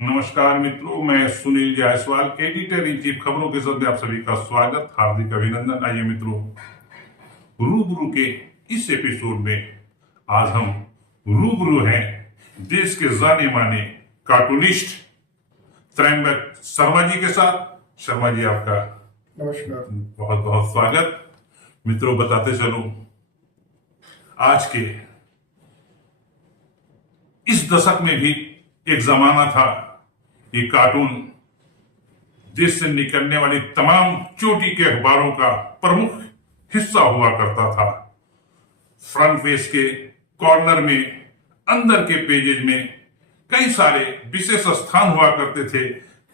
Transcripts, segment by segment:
नमस्कार मित्रों, मैं Sunil Jaiswal, editor in chief खबरों के साथ आप सभी का स्वागत, हार्दिक अभिनंदन। आइए मित्रों, रूबरू के इस एपिसोड में आज हम रूबरू हैं देश के जाने माने कार्टूनिस्ट त्रयंबक शर्मा जी के साथ। शर्मा जी, आपका नमस्कार। बहुत बहुत स्वागत। मित्रों, बताते चलो, आज के इस दशक में भी एक जमाना था ये कार्टून देश से निकलने वाली तमाम चोटी के अखबारों का प्रमुख हिस्सा हुआ करता था। फ्रंट पेज के कॉर्नर में, अंदर के पेजेज में कई सारे विशेष स्थान हुआ करते थे।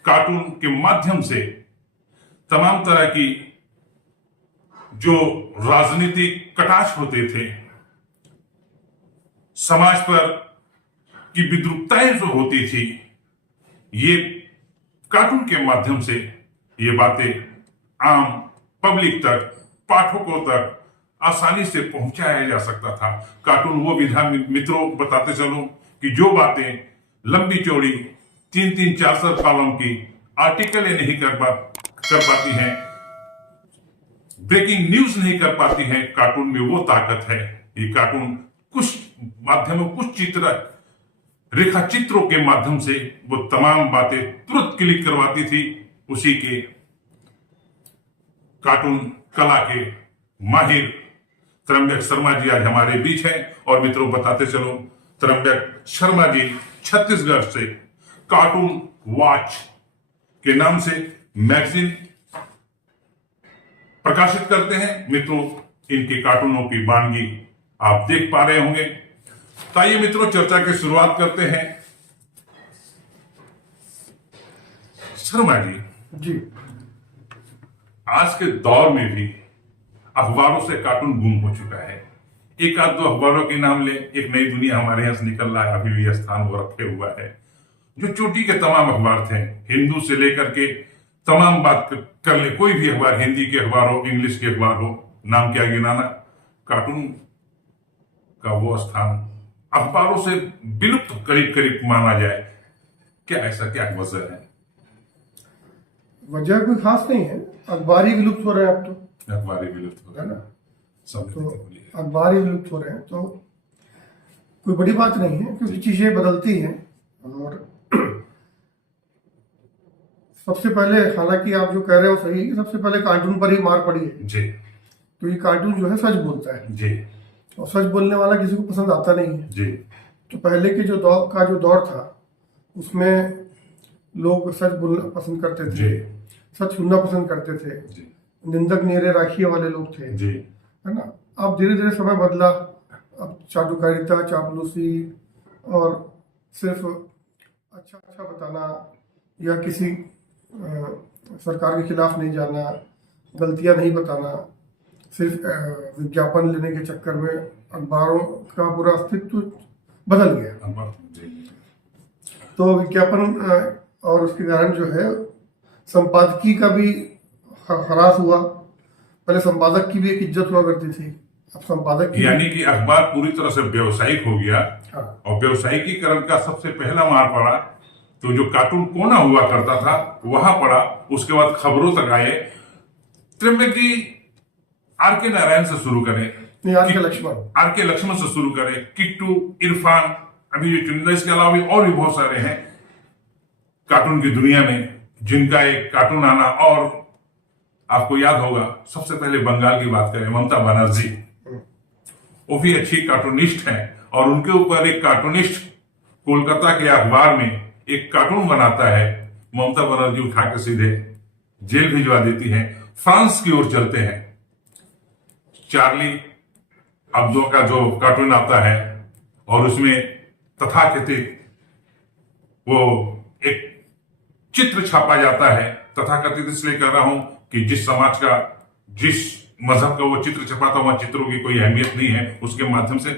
कार्टून के माध्यम से तमाम तरह की जो राजनीतिक कटाक्ष होते थे, समाज पर की विद्रूपताएं जो होती थी, ये कार्टून के माध्यम से ये बातें आम पब्लिक तक, पाठकों तक आसानी से पहुंचाया जा सकता था। कार्टून वो विधा, मित्रों बताते चलो, कि जो बातें लंबी चौड़ी 3-3, 4 कॉलम की आर्टिकल नहीं कर पाती हैं, ब्रेकिंग न्यूज नहीं कर पाती हैं, कार्टून में वो ताकत है। ये कार्टून कुछ माध्यमों, कुछ रेखा चित्रों के माध्यम से वो तमाम बातें तुरंत क्लिक करवाती थी। उसी के कार्टून कला के माहिर त्रयंबक शर्मा जी आज हमारे बीच हैं। और मित्रों बताते चलो, त्रयंबक शर्मा जी छत्तीसगढ़ से कार्टून वॉच के नाम से मैगजीन प्रकाशित करते हैं। मित्रों, इनके कार्टूनों की वानगी आप देख पा रहे होंगे। तो आइए मित्रों, चर्चा की शुरुआत करते हैं। शर्मा जी, आज के दौर में भी अखबारों से कार्टून गुम हो चुका है। एक आध दो अखबारों के नाम ले, एक नई दुनिया हमारे यहां से निकल रहा है, अभी भी स्थान वो रखे हुआ है। जो चोटी के तमाम अखबार थे, हिंदू से लेकर के तमाम बात कर ले, कोई भी अखबार, हिंदी के अखबार हो, इंग्लिश के अखबार हो, नाम क्या गिनाना, कार्टून का वो स्थान अखबारों से विलुप्त करीब करीब माना जाए। क्या ऐसा क्या वजह है? वजह कोई खास नहीं है, अखबार ही विलुप्त हो रहे हैं अब तो। अखबार ही विलुप्त हो रहे हैं ना, सब तो अखबार ही विलुप्त हो रहे हैं, तो कोई बड़ी बात नहीं है, क्योंकि चीजें बदलती हैं। और सबसे पहले, हालांकि आप जो कह रहे हो सही, सबसे पहले कार्टून पर ही मार पड़ी है जी, क्योंकि कार्टून जो है सच बोलता है जी, और सच बोलने वाला किसी को पसंद आता नहीं है जी। तो पहले के जो दौर था, उसमें लोग सच बोलना पसंद करते थे, सच सुनना पसंद करते थे, निंदक नीरे राखिए वाले लोग थे, है ना। अब धीरे धीरे समय बदला, अब चाटुकारिता, चापलूसी और सिर्फ अच्छा अच्छा बताना या किसी सरकार के खिलाफ नहीं जाना, गलतियां नहीं बताना, सिर्फ विज्ञापन लेने के चक्कर में अखबारों का पूरा अस्तित्व बदल गया। तो विज्ञापन और उसके कारण जो है संपादकीय का भी ह्रास हुआ। पहले संपादक की भी एक इज्जत हुआ करती थी, अब संपादक की, यानी कि अखबार पूरी तरह से व्यवसायिक हो गया। हाँ। और व्यवसायिकीकरण का सबसे पहला मार पड़ा तो जो कार्टून कोना हुआ करता था वहां पड़ा। उसके बाद खबरों तक आए। त्रयंबक जी, आर.के. नारायण से शुरू करें, आर.के. लक्ष्मण से शुरू करें, किट्टू, इरफान, अभी जो चुनिंदा, इसके अलावा भी और भी बहुत सारे हैं कार्टून की दुनिया में जिनका एक कार्टून आना। और आपको याद होगा, सबसे पहले बंगाल की बात करें, ममता बनर्जी, वो भी अच्छी कार्टूनिस्ट हैं। और उनके ऊपर एक कार्टूनिस्ट कोलकाता के अखबार में एक कार्टून बनाता है, ममता बनर्जी उठा के सीधे जेल भिजवा देती हैं। फ्रांस की ओर चलते हैं, चार्ली अब्दो का जो कार्टून आता है और उसमें तथाकथित वो एक चित्र छापा जाता है। तथाकथित इसलिए कह रहा हूं कि जिस समाज का, जिस मजहब का वो चित्र छपा था, वहां चित्रों की कोई अहमियत नहीं है उसके माध्यम से।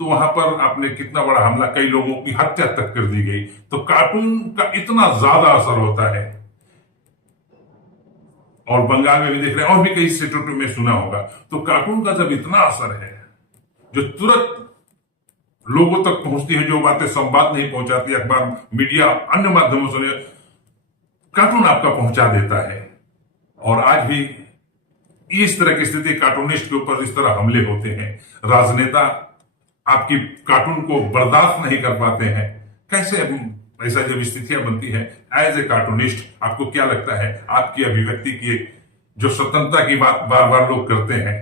तो वहां पर आपने कितना बड़ा हमला, कई लोगों की हत्या तक कर दी गई। तो कार्टून का इतना ज्यादा असर होता है। और बंगाल में भी देख रहे हैं, और भी कई स्टेटों में सुना होगा। तो कार्टून का जब इतना असर है, जो तुरंत लोगों तक पहुंचती है, जो बातें संवाद नहीं पहुंचाती अखबार, मीडिया, अन्य माध्यमों से कार्टून आपका पहुंचा देता है। और आज भी इस तरह की स्थिति, कार्टूनिस्ट के ऊपर इस तरह हमले होते हैं, राजनेता आपकी कार्टून को बर्दाश्त नहीं कर पाते हैं। कैसे ऐसा जब स्थितियां बनती है, एज ए कार्टूनिस्ट आपको क्या लगता है, आपकी अभिव्यक्ति की जो स्वतंत्रता की बात बार बार लोग करते हैं,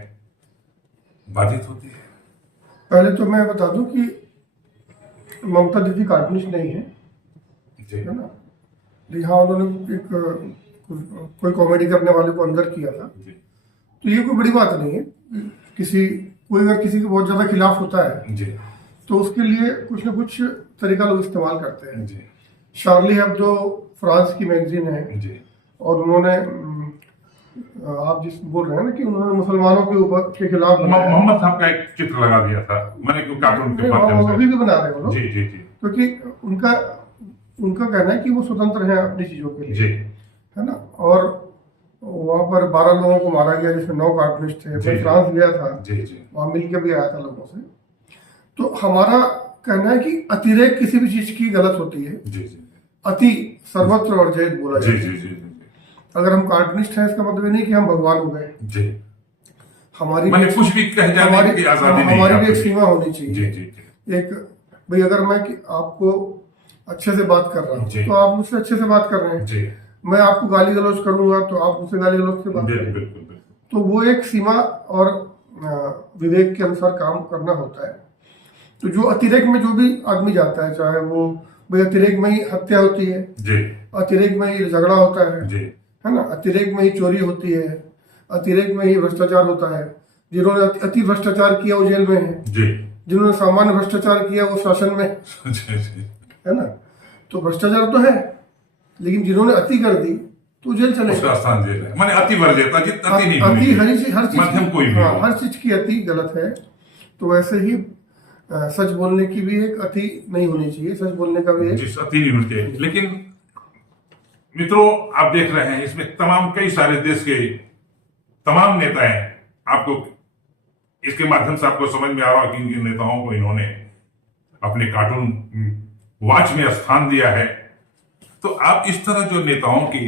बाधित होती है? पहले तो मैं बता दूं कि ममता दीदी कार्टूनिस्ट नहीं है, है ना। लेकिन हाँ, उन्होंने एक कोई कॉमेडी करने वाले को अंदर किया था, तो ये कोई बड़ी बात नहीं है। कोई अगर किसी के बहुत ज्यादा खिलाफ होता है जी, तो उसके लिए कुछ ना कुछ तरीका लोग इस्तेमाल करते हैं जी। शार्ली हेब्दो फ्रांस की मैगजीन है जी, और उन्होंने आप जिस बोल रहे हैं ना कि उन्होंने मुसलमानों के ऊपर के खिलाफ मोहम्मद साहब का एक चित्र लगा दिया था, मैंने कार्टून के माध्यम से। अभी भी बना रहे हैं वो लोग जी जी जी, क्योंकि उनका कहना है कि वो स्वतंत्र है अपनी चीजों के लिए जी, है ना। और वहाँ पर 12 लोगों को मारा गया, जिसमें 9 कार्टूनिस्ट थे। मैं फ्रांस गया था जी जी, वहाँ मिल के भी आया था लोगों से। तो हमारा कहना है कि अतिरेक किसी भी चीज की गलत होती है जी जी, अति सर्वत्र वर्जित बोला जाए जी जी जी। अगर हम कार्टूनिस्ट हैं, इसका मतलब ये नहीं कि हम भगवान हो गए जी। हमारी कुछ भी कह जाने की आजादी नहीं, हमारी भी एक सीमा होनी चाहिए जी जी जी। एक भाई, अगर मैं आपको अच्छे से बात कर रहा हूँ तो आप मुझसे अच्छे से बात कर रहे हैं जी। मैं आपको गाली गलौज करूंगा तो आप मुझसे गाली गलौज से बात करेंगे। तो वो एक सीमा और विवेक के अनुसार काम करना होता है। तो जो अतिरेक में जो भी आदमी जाता है, चाहे वो भाई अतिरेक में ही हत्या होती है जी, अतिरेक में ही झगड़ा होता है जी, है ना, अतिरेक में ही चोरी होती है, अतिरेक में ही भ्रष्टाचार होता है। जिन्होंने अति भ्रष्टाचार किया वो जेल में है जी, जिन्होंने सामान्य भ्रष्टाचार किया वो शासन में है ना। तो भ्रष्टाचार तो है, लेकिन जिन्होंने अति कर दी तो जेल चले, उसका स्थान जेल है। माने अति वर्जित, अति नहीं, अति हर चीज मध्यम कोई भी, हर चीज की अति गलत है। तो वैसे ही सच बोलने की भी एक अति नहीं होनी चाहिए, सच बोलने का भी एक अति नहीं होनी चाहिए। लेकिन मित्रों, आप देख रहे हैं इसमें तमाम कई सारे देश के तमाम नेता हैं। आपको इसके माध्यम से आपको समझ में आ रहा है कि इन नेताओं को इन्होंने अपने कार्टून वॉच में स्थान दिया है। तो आप इस तरह जो नेताओं की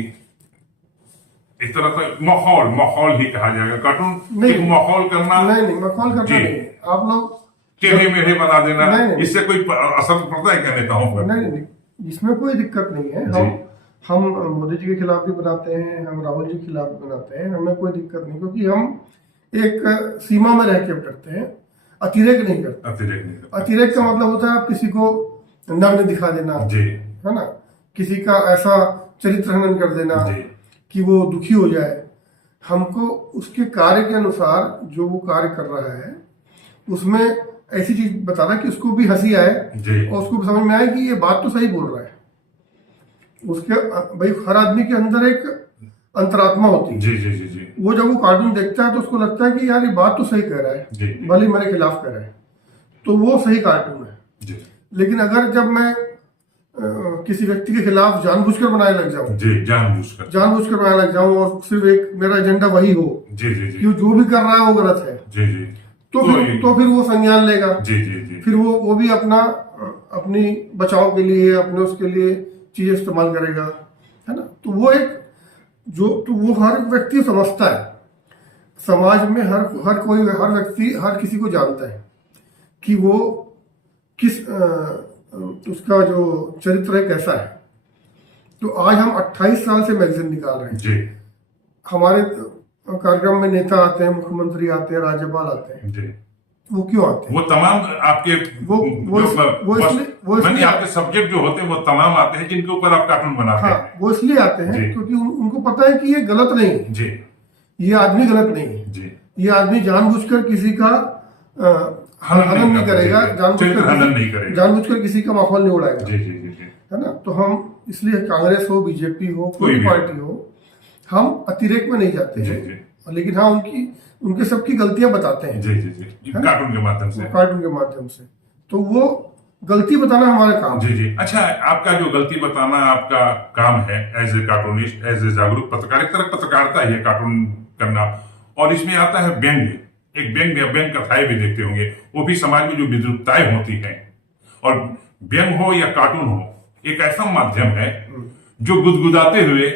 इस तरह का माहौल ही कहा जाएगा, कार्टून एक माहौल करना नहीं, माहौल करना नहीं, आप लोग टेढ़े मेढ़े बना देना, इससे कोई असर पड़ता है क्या नेताओं पर? नहीं, इसमें कोई दिक्कत नहीं है। हम मोदी जी के खिलाफ भी बनाते हैं, हम राहुल जी के खिलाफ भी बनाते हैं, हमें कोई दिक्कत नहीं, क्योंकि हम एक सीमा में रह के करते हैं, अतिरेक नहीं करते। अतिरेक का मतलब होता है आप किसी को नग्न दिखा देना जी, है ना, किसी का ऐसा चरित्र हनन कर देना कि वो दुखी हो जाए। हमको उसके कार्य के अनुसार जो वो कार्य कर रहा है उसमें ऐसी चीज बताना कि उसको भी हंसी आए और उसको समझ में आए कि ये बात तो सही बोल रहा है। उसके भाई हर आदमी के अंदर एक अंतरात्मा होती है जी जी जी जी। वो जब वो कार्टून देखता है तो उसको लगता है कि यार ये बात तो सही कह रहा है, भले मेरे खिलाफ कह रहा है, तो वो सही कार्टून है जी। लेकिन अगर जब मैं किसी व्यक्ति के खिलाफ जानबूझकर बनाने लग जाऊं जी, जानबूझकर बनाने लग जाऊं और सिर्फ एक मेरा एजेंडा वही हो जी जी जी, कि जो भी कर रहा है वो गलत है जी जी, तो फिर वो संज्ञान लेगा जी जी जी, फिर वो भी अपनी बचाव के लिए अपने उसके लिए चीजें इस्तेमाल करेगा, है ना। तो वो वो हर व्यक्ति समझता है, समाज में हर व्यक्ति हर किसी को जानता है कि वो किस उसका जो चरित्र है कैसा है। तो आज हम 28 साल से मैगजीन निकाल रहे हैं जी। हमारे कार्यक्रम में नेता आते हैं, मुख्यमंत्री आते हैं, राज्यपाल आते हैं जी। वो क्यों आते हैं? वो तमाम आपके आपके सब्जेक्ट जो होते हैं वो तमाम आते हैं जिनके ऊपर आप कार्टून बनाते हैं। वो इसलिए आते हैं क्योंकि उनको पता है कि ये गलत नहीं है जी, ये आदमी गलत नहीं है जी, ये आदमी जानबूझकर किसी का हनन नहीं करेगा, जानबूझकर किसी का माहौल नहीं उड़ाएगा जी जी जी, है ना। तो हम इसलिए कांग्रेस हो, बीजेपी हो, कोई भी पार्टी हो, हम अतिरेक में नहीं जाते हैं, लेकिन हाँ उनके सबकी गलतियां बताते हैं जी जी जी, कार्टून के माध्यम से। तो वो गलती बताना हमारा काम जी जी। अच्छा, आपका जो गलती बताना आपका काम है as a cartoonist, as a जागरूक पत्रकार, एक तरह पत्रकारिता है कार्टून करना। और इसमें आता है व्यंग्य, एक व्यंग्य कथाएं भी देखते होंगे, वो भी समाज में जो विद्रुपताएं होती हैं और व्यंग हो या कार्टून हो, एक ऐसा माध्यम है जो गुदगुदाते हुए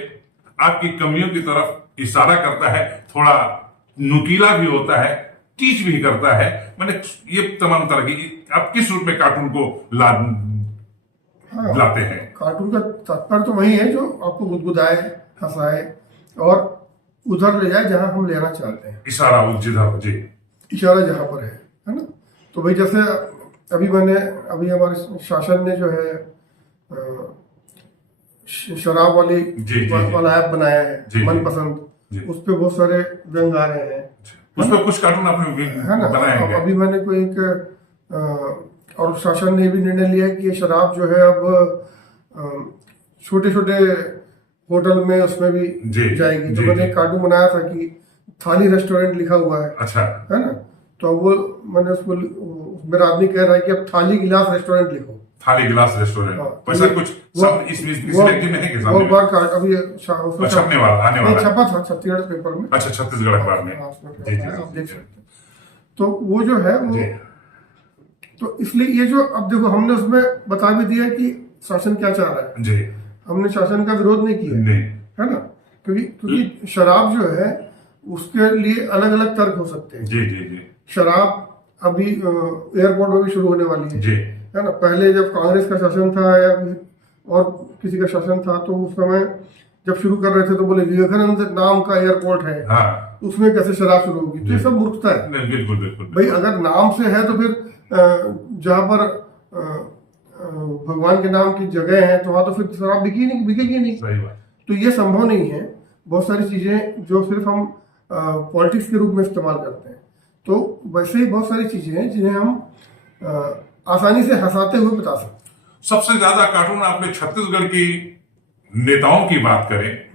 आपकी कमियों की तरफ इशारा करता है, थोड़ा नुकीला भी होता है, टीच भी करता है। मैंने ये तमाम तरह की, आप किस रूप में कार्टून को लाते हैं? कार्टून का तात्पर्य तो वही है जो आपको गुदगुदाए, हंसाए और उधर ले जाए जहां हम लेना चाहते हैं। इशारा जिधर, जी, इशारा जहां पर है ना। तो भाई जैसे अभी हमारे शासन ने जो है शराब वाली वाला ऐप बनाया है, मनपसंद, उस पे बहुत सारे व्यंग आ रहे हैं। उस पर कुछ कार्टून आपने है ना। बनाए? अभी मैंने कोई एक और शासन ने भी निर्णय लिया है कि ये शराब जो है अब छोटे छोटे होटल में उसमें भी जाएगी। तो मैंने एक कार्टून बनाया था कि थाली रेस्टोरेंट लिखा हुआ है। अच्छा। है ना। तो अब वो मैंने उसको, मेरा आदमी कह रहा है कि अब थाली गिलास रेस्टोरेंट लिखो। थाली गिलास रेस्टोरेंट। तो ऐसा कुछ इस व्यक्ति में है कि सामने? वो अभी छपने वाला, आने वाला छपा था छत्तीसगढ़ पेपर में। अच्छा, छत्तीसगढ़ अखबार में। जी जी, आप देख सकते हैं। तो वो जो है वो, तो इसलिए ये जो, अब देखो हमने उसमें बता भी दिया कि शासन क्या चाह रहा है जी। हमने शासन का विरोध नहीं किया, नहीं, है ना। क्योंकि शराब जो है उसके लिए अलग अलग तर्क हो सकते हैं। जी जी जी। शराब अभी एयरपोर्ट में भी शुरू होने वाली है जी, है ना। पहले जब कांग्रेस का शासन था या और किसी का शासन था तो उस समय जब शुरू कर रहे थे तो बोले विवेकानंद नाम का एयरपोर्ट है, हाँ, उसमें कैसे शराब शुरू होगी। तो ये सब मूर्खता है। बिल्कुल बिल्कुल। भाई अगर नाम से है तो फिर जहाँ पर भगवान के नाम की जगह है तो वहां तो फिर शराब बिकेगी नहीं। सही बात। तो ये संभव नहीं है। बहुत सारी चीजें जो सिर्फ हम पॉलिटिक्स के रूप में इस्तेमाल करते हैं, तो वैसे ही बहुत सारी चीजें हैं जिन्हें हम आसानी से हंसाते हुए बता सकते हैं। सबसे ज्यादा कार्टून आपने छत्तीसगढ़ की नेताओं की बात करें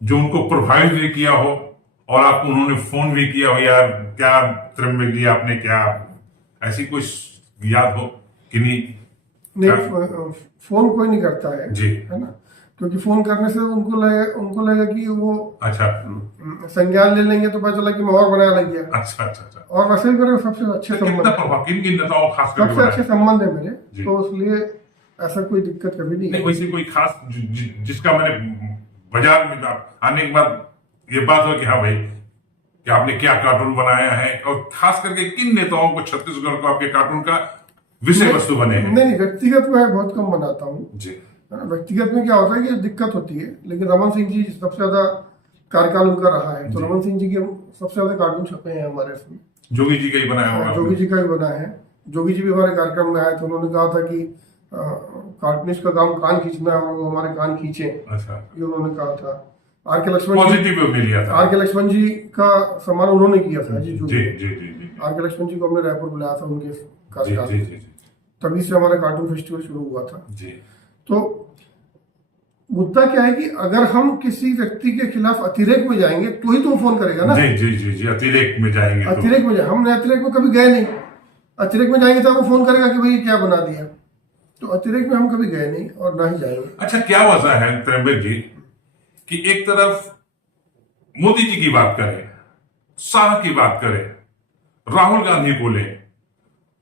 जो उनको प्रभावित भी किया हो और आप उन्होंने फोन भी किया हो, यार क्या त्रिम्बक जी आपने क्या, ऐसी कुछ याद हो कि नहीं? फोन कोई नहीं करता है जी, है ना। क्योंकि फोन करने से उनको लगेगा कि वो अच्छा संज्ञान ले लेंगे तो पता चला कि माहौल बनाया लग गया। अच्छा अच्छा अच्छा। और वैसे भी मेरे सबसे अच्छे संबंध, किन नेताओं खास करके सबसे अच्छे संबंध है मेरे, जी। तो इसलिए ऐसा कोई दिक्कत कभी नहीं। वैसे कोई खास जिसका मैंने बाजार में आने के बाद ये बात हो कि हाँ भाई कि आपने क्या कार्टून बनाया है, और खास करके किन नेताओं को छत्तीसगढ़ को आपके कार्टून का विषय वस्तु बने हैं? नहीं, व्यक्तिगत मैं बहुत कम बनाता हूँ जी। व्यक्तिगत में क्या होता है कि दिक्कत होती है, लेकिन रमन सिंह जी सबसे ज्यादा कार्यकाल उनका रहा है, तो रमन सिंह जी के सबसे ज्यादा कार्टून छपे हैं हमारे इसमें। जोगी जी का ही बनाया होगा? जोगी जी का ही बना है। जोगी जी भी हमारे कार्यक्रम में आए तो उन्होंने कहा था कि कार्टूनिस्ट का काम कान खींचना है और वो हमारे कान खींचे। अच्छा, ये उन्होंने कहा था। आर के लक्ष्मण जी का सम्मान उन्होंने किया था। जी जी जी जी। आर के लक्ष्मण जी को हमने रायपुर बुलाया था उनके कार्यकाल में, तभी से हमारा कार्टून फेस्टिवल शुरू हुआ था जी। तो मुद्दा क्या है कि अगर हम किसी व्यक्ति के खिलाफ अतिरेक में जाएंगे तो ही तो फोन करेगा ना। जी जी जी जी, अतिरेक में जाएंगे। अतिरेक में हमने अतिरेक में कभी गए नहीं। अतिरेक में जाएंगे तो वो फोन करेगा कि भाई क्या बना दिया। तो अतिरेक में हम कभी गए नहीं और ना ही जाएंगे। अच्छा, क्या वजह है त्रिम्बक जी कि एक तरफ मोदी जी की बात करें, शाह की बात करें, राहुल गांधी बोले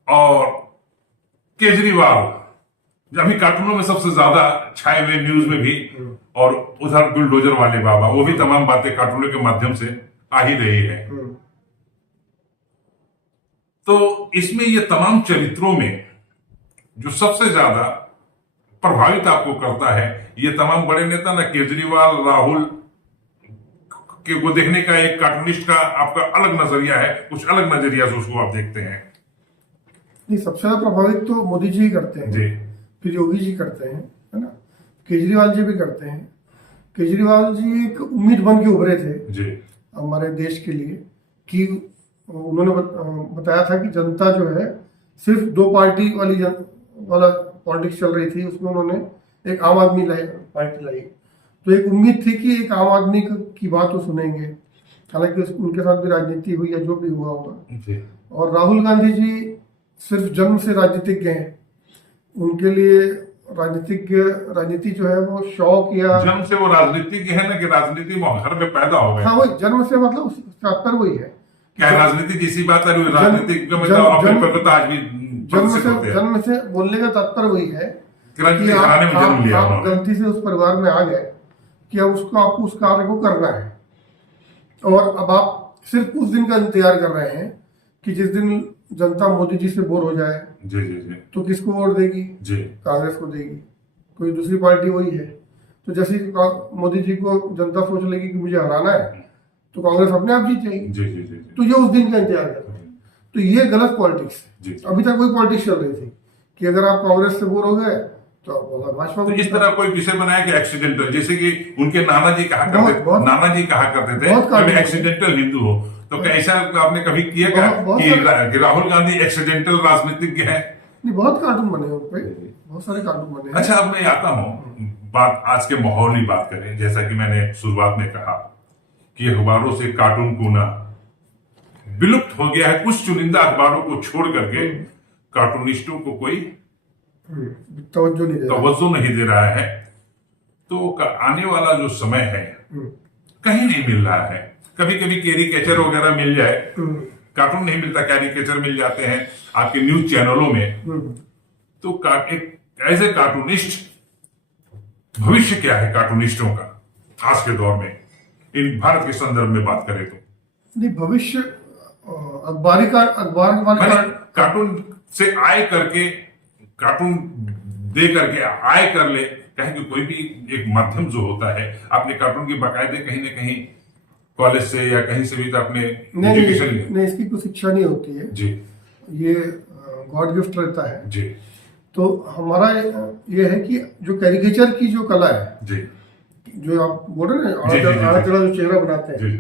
और केजरीवाल अभी कार्टूनों में सबसे ज्यादा छाए हुए, न्यूज में भी, और उधर बुलडोजर वाले बाबा, वो भी तमाम बातें कार्टूनों के माध्यम से आ ही रही है। तो इसमें ये तमाम चरित्रों में जो सबसे ज्यादा प्रभावित आपको करता है, ये तमाम बड़े नेता ना, केजरीवाल, राहुल के को देखने का एक कार्टूनिस्ट का आपका अलग नजरिया है, कुछ अलग नजरिया से उसको आप देखते हैं। नहीं, सबसे ज्यादा प्रभावित तो मोदी जी ही करते हैं जी, फिर योगी जी करते हैं, है ना, केजरीवाल जी भी करते हैं। केजरीवाल जी एक उम्मीद बन के उभरे थे जी हमारे देश के लिए, कि उन्होंने बताया था कि जनता जो है सिर्फ दो पार्टी वाला पॉलिटिक्स चल रही थी, उसमें उन्होंने एक आम आदमी पार्टी लाई। तो एक उम्मीद थी कि एक आम आदमी की बात वो सुनेंगे। हालांकि उनके साथ भी राजनीति हुई या जो भी हुआ होगा। और राहुल गांधी जी सिर्फ जन्म से राजनीतिज्ञ हैं। उनके लिए राजनीति जो है वो शौक या जन्म से वो राजनीतिज्ञ है ना, कि राजनीति घर में पैदा हो गए? हाँ, वही जन्म से, मतलब तात्पर्य वही है। क्या राजनीति जैसी बात है? राजनीतिक आज भी जन्म से बोलने का तात्पर्य वही है क्रांति कि घराने में जन्म लिया आप उन्होंने। गलती से उस परिवार में आ गए कि अब आपको उस कार्य को करना है, और अब आप सिर्फ उस दिन का इंतजार कर रहे हैं कि जिस दिन जनता मोदी जी से बोर हो जाए जी जी जी तो किसको वोट देगी? जी कांग्रेस को देगी। कोई दूसरी पार्टी वही है। तो जैसे ही मोदी जी को जनता सोच लेगी कि मुझे हराना है तो कांग्रेस अपने आप जीत जाएगी। जी जी जी तो ये उस दिन का इंतजार कर रहे हैं। तो ये गलत पॉलिटिक्स जी। है। अभी तक कोई पॉलिटिक्स चल रही थी कि अगर आप कांग्रेस से बोर हो गए तो आप भाजपा तो को। इस तरह कोई विषय बनाया कि एक्सीडेंटल, जैसे कि उनके नाना जी कहा करते बहुत- नाना जी कहा करते थे बहुत कि मैं कार्टून- एक्सीडेंटल हिंदू हो। तो क्या ऐसा आपने कभी किया क्या बहुत कि राहुल गांधी एक्सीडेंटल राजनीतिज्ञ है? नहीं, बहुत कार्टून बने हैं उन पे, बहुत सारे कार्टून बने हैं। अच्छा, अब मैं आता हूँ बात आज के माहौल की बात करें। जैसा कि मैंने शुरुआत में कहा कि अखबारों से कार्टून कोना विलुप्त हो गया है। कुछ चुनिंदा अखबारों को छोड़ करके कार्टूनिस्टों को कोई तवज्जो नहीं दे रहा। तवज्जो नहीं दे रहा है। तो आने वाला जो समय है कहीं नहीं मिल रहा है। कभी कभी कैरिकेचर वगैरह मिल जाए, कार्टून नहीं मिलता, कैरिकेचर मिल जाते हैं आपके न्यूज चैनलों में। तो एक एज ए कार्टूनिस्ट भविष्य क्या है कार्टूनिस्टों का आज के दौर में, इन भारत के संदर्भ में बात करें तो? नहीं, भविष्य अखबार वाले कार्टून से आय करके, कार्टून दे करके आय कर ले। कहें कि कोई भी एक माध्यम जो होता है, आपने कार्टून की बाकायदे कहीं ना कहीं कॉलेज से या कहीं से भी तो अपने एजुकेशन लिया। नहीं, इसकी कोई शिक्षा नहीं होती है जी। ये गॉड गिफ्ट रहता है जी। तो हमारा ये है कि जो कैरिकेचर की जो कला है, जी जो आप बोल रहे हैं जी, जी, जी, आड़ा टेढ़ा जो चेहरा बनाते हैं, जी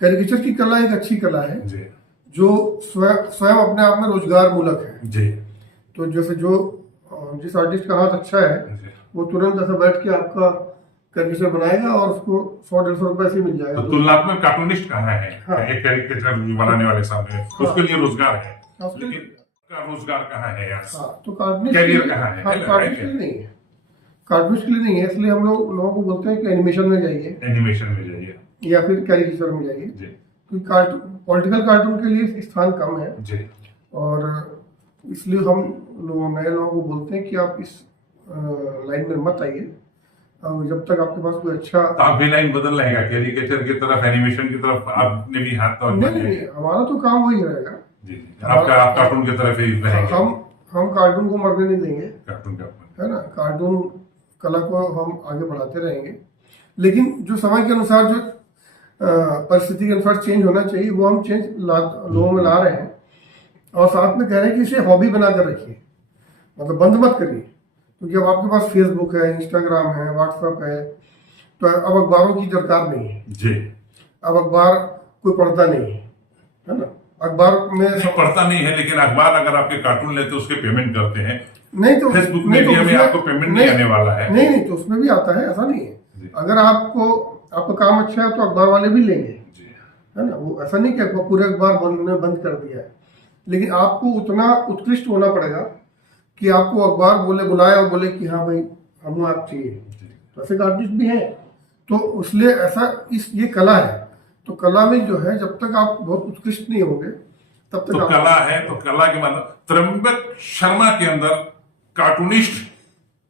कैरिकेचर की कला एक अच्छी कला है जी जो स्वयं अपने आप में रोजगार मूलक है। जी तो जैसे जिस आर्टिस्ट का हाथ अच्छा है जी। वो तुरंत ऐसा बैठ के आपका कैरिकेचर बनाएगा और उसको 100-150 रुपए से मिल जाएगा। तो तुलनात्मक कार्टूनिस्ट कहाँ है? हाँ। एक कैरिकेचर बनाने वाले सामने उसके लिए रोजगार है, उसके लिए- लेकिन का रोजगार कहाँ है यार? हाँ, तो कार्टूनिस्ट कैरियर कहाँ है? हाँ, है ना? कार्टूनिस्ट के लिए नहीं है। कार्टूनिस्ट के लिए नहीं है, इसलिए हम लोगों को बोलते हैं कि एनिमेशन में जाइए एनिमेशन में जाइए। या फिर कैरिकेचर में जाइए, जी क्योंकि पॉलिटिकल कार्टून के लिए स्थान कम है। जी और इसलिए हम नए लोगों को बोलते हैं कि आप इस लाइन में मत आइए जब तक आपके पास कोई अच्छा। तो आप भी लाइन बदल रहेगा, कैरिकेचर की तरफ, एनिमेशन की तरफ आपने भी हाथ तो नहीं, हमारा तो काम वही रहेगा। जी जी। आप कार्टून की तरफ ही रहेंगे। हम कार्टून को मरने नहीं देंगे, कार्टून का है ना। कार्टून कला को हम आगे बढ़ाते रहेंगे, लेकिन जो समय के अनुसार जो परिस्थिति के अनुसार चेंज होना चाहिए वो हम लोगों में ला रहे हैं। और साथ में कह रहे हैं कि इसे हॉबी बनाकर रखिए, मतलब बंद मत करिए। क्योंकि अब आपके पास फेसबुक है, इंस्टाग्राम है, व्हाट्सएप है, तो अब अखबारों की दरकार नहीं है जी। अब अखबार कोई पढ़ता नहीं है ना। अखबार में पढ़ता नहीं है, लेकिन अखबार अगर आपके कार्टून लेते उसके पेमेंट करते हैं। नहीं तो फेसबुक नहीं मीडिया तो में आपको पेमेंट नहीं आने वाला है। नहीं तो उसमें भी आता है, ऐसा नहीं है। अगर आपका काम अच्छा है तो अखबार वाले भी लेंगे, है ना। वो ऐसा नहीं कि पूरे अखबार बंद कर दिया है, लेकिन आपको उतना उत्कृष्ट होना पड़ेगा कि आपको अखबार बुलाए और बोले कि हाँ भाई हम आप चाहिए। तो ऐसे आर्टिस्ट भी हैं। तो इसलिए ये कला है। तो कला में जो है जब तक आप बहुत उत्कृष्ट नहीं होंगे तब तक तो कला है, तो कला के मतलब त्र्यंबक शर्मा के अंदर कार्टूनिस्ट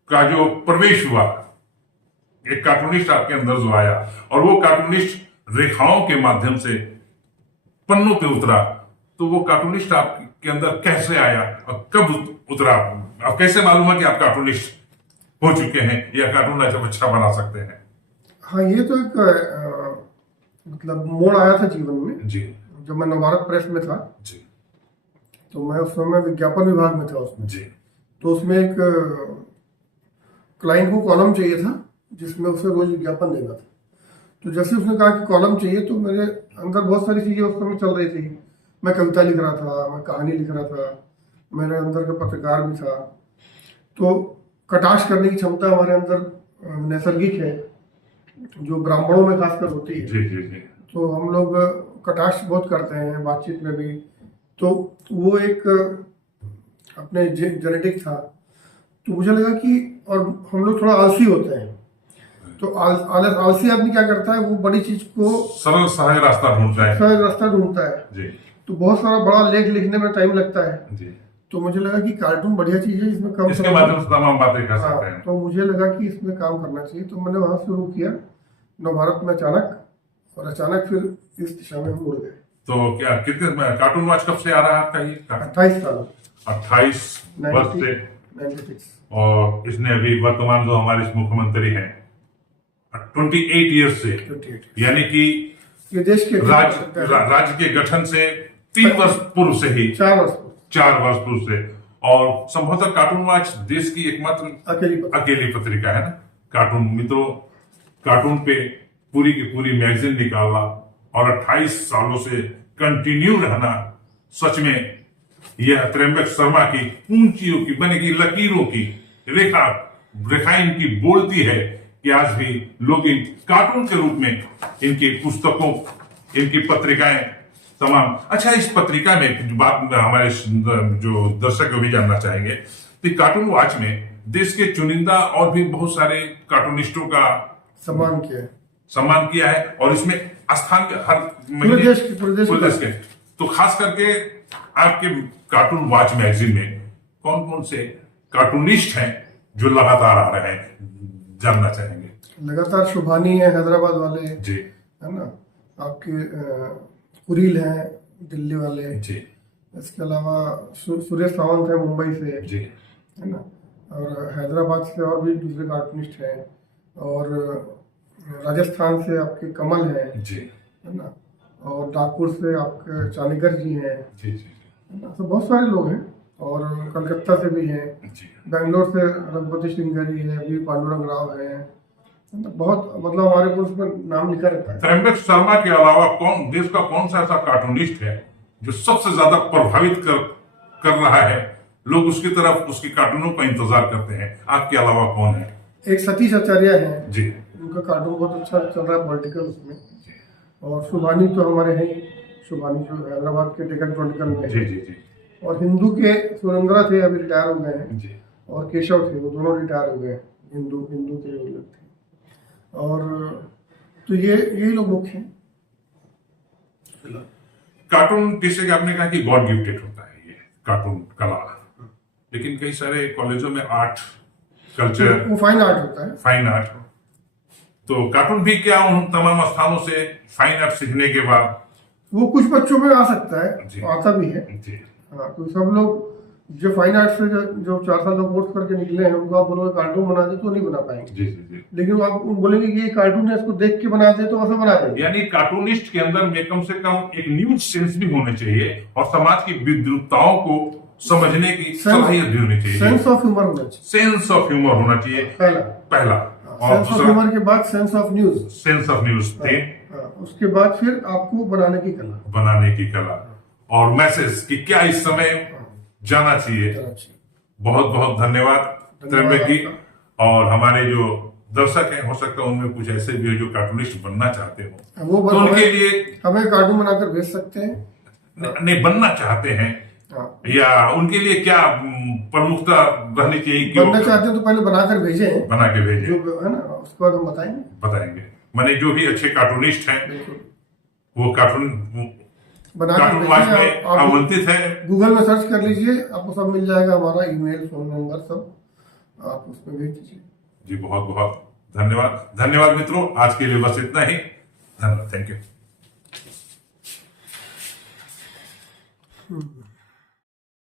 का जो प्रवेश हुआ, एक कार्टूनिस्ट आपके अंदर जो आया, और वो कार्टूनिस्ट रेखाओं के माध्यम से पन्नों पे उतरा, तो वो कार्टूनिस्ट आपके अंदर कैसे आया और कब उतरा? आप कैसे मालूम है कि आप कार्टूनिस्ट हो चुके हैं या कार्टून अच्छा बना सकते हैं? हाँ, ये तो एक मतलब मोड़ आया था जीवन में जी। जब मैं नवभारत प्रेस में था जी। तो मैं उस समय विज्ञापन विभाग में था उसमें। जी। तो उसमें एक क्लाइंट को कॉलम चाहिए था जिसमें उसे रोज विज्ञापन देना था। तो जैसे उसने कहा कि कॉलम चाहिए तो मेरे अंदर बहुत सारी चीज़ें उस समय चल रही थी। मैं कविता लिख रहा था, मैं कहानी लिख रहा था, मेरे अंदर का पत्रकार भी था। तो कटाक्ष करने की क्षमता हमारे अंदर नैसर्गिक है, जो ब्राह्मणों में खासकर होती है। जी जी जी। तो हम लोग कटाक्ष बहुत करते हैं बातचीत में भी। तो वो एक अपने जेनेटिक था। तो मुझे लगा कि और हम लोग थोड़ा आलसी होते हैं। तो आलसी आदमी क्या करता है, वो बड़ी चीज को सरल सहज रास्ता ढूंढता है। सहज रास्ता ढूंढता है। जी। तो बहुत सारा बड़ा लेख लिखने में टाइम लगता है। जी। तो मुझे लगा कि कार्टून बढ़िया चीज है, इसमें कम इसके माध्यम से तमाम बातें कर सकते हैं। तो मुझे लगा कि इसमें काम करना चाहिए, तो मैंने वहां शुरू किया नवभारत में अचानक, और अचानक फिर इस दिशा में हम मुड़ गए। तो क्या कितने कार्टून वॉच कब से आ रहा है आपका ये? 28 साल 28 वर्ष से। 96। और इसने अभी वर्तमान जो हमारे इस मुख्यमंत्री हैं 28 ईयर्स से, 28। यानी कि ये देश के राज्य के गठन से 3 वर्ष पूर्व से ही, 4 वर्ष पूर्व से। और संभवतः कार्टून वॉच देश की एकमात्र अकेली पत्रिका है ना। कार्टून मित्रों, कार्टून पे पूरी की पूरी मैगजीन निकालना और 28 सालों से कंटिन्यू रहना, सच में यह त्र्यंबक शर्मा की ऊंचियों की बने की लकीरों की रेखाएं इनकी बोलती है कि आज भी लोग इन कार्टून के रूप में इनकी पुस्तकों, इनकी पत्रिकाएं तमाम। अच्छा, इस पत्रिका में बात हमारे जो दर्शक भी जानना चाहेंगे, तो कार्टून वॉच में देश के चुनिंदा और भी बहुत सारे कार्टूनिस्टों का सम्मान किया है, और इसमें स्थान हर पूरे देश के। तो खास करके आपके कार्टून वॉच मैगजीन में कौन कौन से कार्टूनिस्ट हैं जो लगातार आ रहे हैं, जानना चाहेंगे। लगातार शुभानी है हैदराबाद वाले जी, है ना, आपके कुरील हैं दिल्ली वाले जी, इसके अलावा सुरेश सावंत है मुंबई से जी, है ना, और हैदराबाद से और भी दूसरे कार्टूनिस्ट हैं, और राजस्थान से आपके कमल हैं जी, है ना, और नागपुर से आपके चालीकर जी हैं, जी, जी, है ना, तो बहुत सारे लोग हैं, और कलकत्ता से भी हैं, बेंगलोर से रघुपति श्रृंगेरी है, अभी पांडुरंग राव है ना, बहुत मतलब हमारे को उसमें नाम लिखा रहता है। त्र्यंबक शर्मा के अलावा देश का कौन सा ऐसा कार्टूनिस्ट है जो सबसे ज्यादा प्रभावित कर रहा है, लोग उसकी तरफ, उसकी कार्टूनों का इंतजार करते हैं? आपके अलावा कौन है? एक सतीश आचार्य है जी, उनका कार्टून बहुत अच्छा चल रहा है पॉलिटिकल उसमें, और शुभानी तो हमारे हैं, शुभानी जो हैदराबाद के टिकट क्रॉनिकल में, जी, जी, जी, और हिंदू के सुरेंद्रा थे, अभी रिटायर हो गए हैं जी, और केशव थे, वो दोनों रिटायर हो गए, हिंदू के लोग थे। और तो यही लोग मुख्य हैं। कार्टून जैसे कि आपने कहा कि गॉड गिफ्टेड होता है ये कार्टून कला, लेकिन कई सारे कॉलेजों में आर्ट कल्चर, वो फाइन आर्ट होता है, फाइन आर्ट। तो कार्टून भी क्या उन तमाम स्थानों से फाइन आर्ट सीखने के बाद वो कुछ बच्चों में आ सकता है, जी, आता भी है जी, हाँ। तो सब लोग जो फाइन आर्ट से जो 4 साल का कोर्स करके निकले हैं, उनको आप बोलोगे कार्टून बना दे तो नहीं बना पाएंगे। जी, जी, जी। लेकिन आप बोलेंगे कि ये कार्टून है, इसको देख के बना दे तो वैसा बना देंगे। यानी कार्टूनिस्ट के अंदर में कम से कम एक न्यूज सेंस भी होने चाहिए, और समाज की विद्रुपताओं को समझने की सलाहियत भी होनी चाहिए, सेंस ऑफ ह्यूमर होना चाहिए, सेंस ऑफ ह्यूमर होना चाहिए पहला, और सेंस ऑफ ह्यूमर के बाद sense of news, sense of news थे, उसके बाद फिर आपको बनाने की कला, और मैसेज कि क्या इस समय जाना चाहिए। बहुत बहुत धन्यवाद त्र्यंबक जी। और हमारे जो दर्शक हैं, हो सकता है उनमें कुछ ऐसे भी हो जो कार्टूनिस्ट बनना चाहते हो, वो तो उनके लिए हमें कार्टून बनाकर भेज सकते हैं, नहीं बनना चाहते हैं, या उनके लिए क्या प्रमुखता रहनी चाहिए? बनना चाहते हैं तो पहले बनाकर भेजें, बना के भेजें, जो है ना, उसके बाद हम बताएंगे। माने जो भी अच्छे कार्टूनिस्ट हैं वो कार्टून वॉच में आमंत्रित है। गूगल में सर्च कर लीजिए, आपको सब मिल जाएगा, हमारा ईमेल, फोन नंबर सब आप उसमें भेज दीजिए। जी, बहुत बहुत धन्यवाद मित्रों। आज के लिए बस इतना ही। धन्यवाद, थैंक यू।